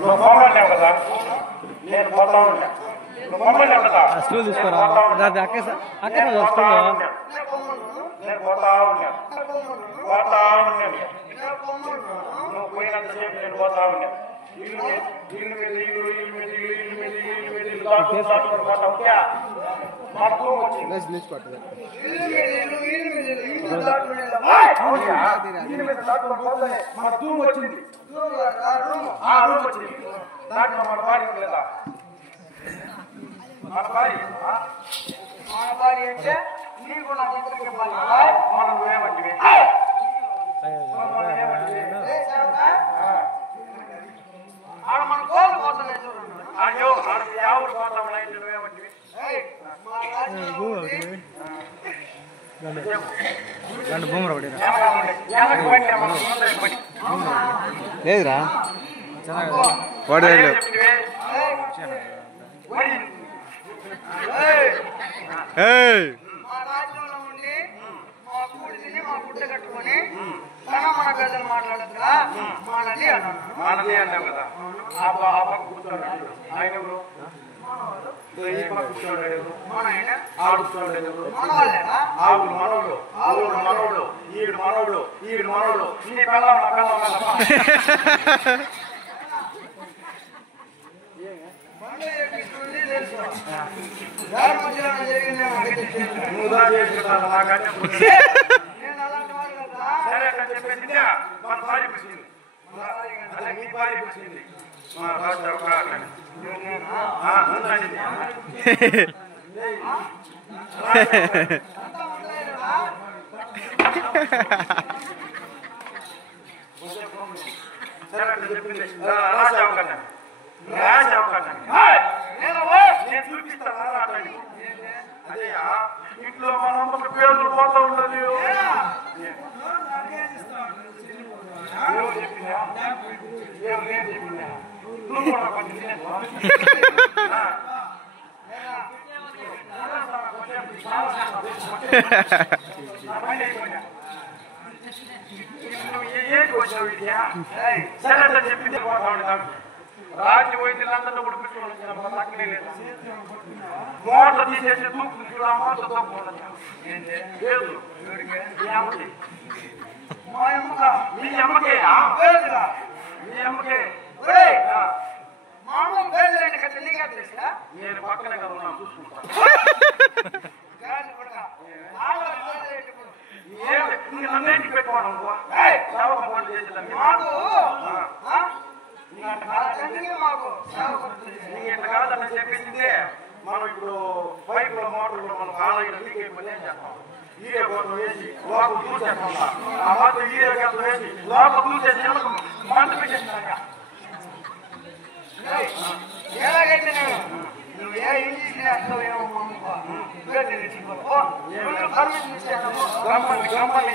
నువ్వు పొమ్మన్నావు కదా, నేను పోతా ఉన్నా. నువ్వు పొమ్మన్నావు కదా, స్కూల్ తీసుకోరా అక్కడ నేను పోతా ఉన్నాను. నువ్వు పోయినంతసేపు నేను పోతా ఉన్నాను. ఇల్లు మీద పోతా ఉంటా. మా భూమి వచ్చింది. మన భూమి వచ్చింది. రూమ్ వచ్చింది. దాంట్లో మన భార్య లేదా? మన భార్య అంటే నీకు నా ఇద్దరికి మనం ఏమంటివి? మన కోళ్ళు పోతున్నాయి చూడండి. అయ్యో ఎవరు పోతాం నువ్వేమంటివి? లేదురా మా రాజ్యంలో ఉండి మా కూడిని మా గుడ్డ కట్టుకొని మన గదలు మాట్లాడదురా మానది అన్నాడు. మానది అన్నావు కదా, ఆ పక్క కూర్చోడు ఆయన ఈ పక్క కూర్చోడు మన ఆయన ఆడుతున్నాడు. ఆవుడు మనోడు, ఆవుడు మనోడు, ఈడు మనోడు, ఈడు మనోడు, నీ పిల్లలు నా పిల్లలు సరే అట్లా చెప్పేసి మన భార్య పిలిచింది. అదే మీ భార్య పిలిచింది. సరే అట్లా చెప్పింది. రాజావు కన్నా నేను చూపిస్తాను. అదే ఇంట్లో మన పేర్లు పోతా ఉండదు. నువ్వు కూడా కొంచెం ఏంటి వచ్చావు విద్యా? సరే అట్లా చెప్పింది పోతా ఉండదు. రాజ్య వైద్యులందరూ కూడా పెట్టుకోవాలి. అక్కడే లేదు మోటార్ తీసేసి దూకు మోటార్ తక్కువ మీ అమ్మకే మీ అమ్మకే నేను పక్కనే కదా ఉన్నాను చూసుకుంటాను. నన్నేంటికి పెట్టుకోవడం ఇంత కాదన్న చెప్పింది. మనం ఇప్పుడు పైప్ లో మోటార్ మనం కాలేజీ లీక్ అయిపోతే ఏం చేస్తాం? ఈరే కోసం వేసి లోపల చూసేస్తాం. ఆ మాత్రం ఈరే కోసం వేసి లోపల చూసేసి మంట పెట్టేస్తాను. ఎలాగైతే నువ్వు ఏ ఇంగ్లీష్ నేస్తావేమో గమ్మని